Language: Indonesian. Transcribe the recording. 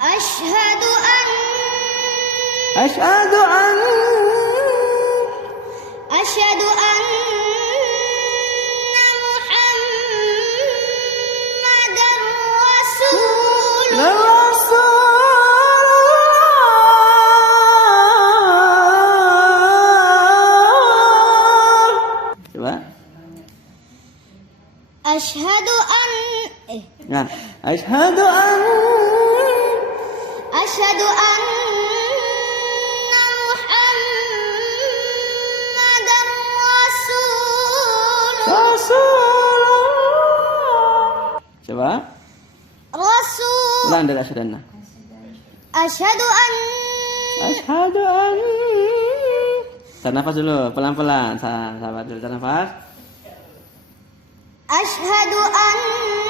Asyhadu an Asyhadu an Asyhadu anna Muhammadar Rasulullah. Coba. Asyhadu an Nah, asyhadu an Asyhadu anna Muhammadar Rasulullah. Coba. Rasul. Ulang dari asyhadu. Asyhadu an Asyhadu an. Tarik nafas dulu, pelan-pelan. Sahabat dulu, tarik nafas. Asyhadu anna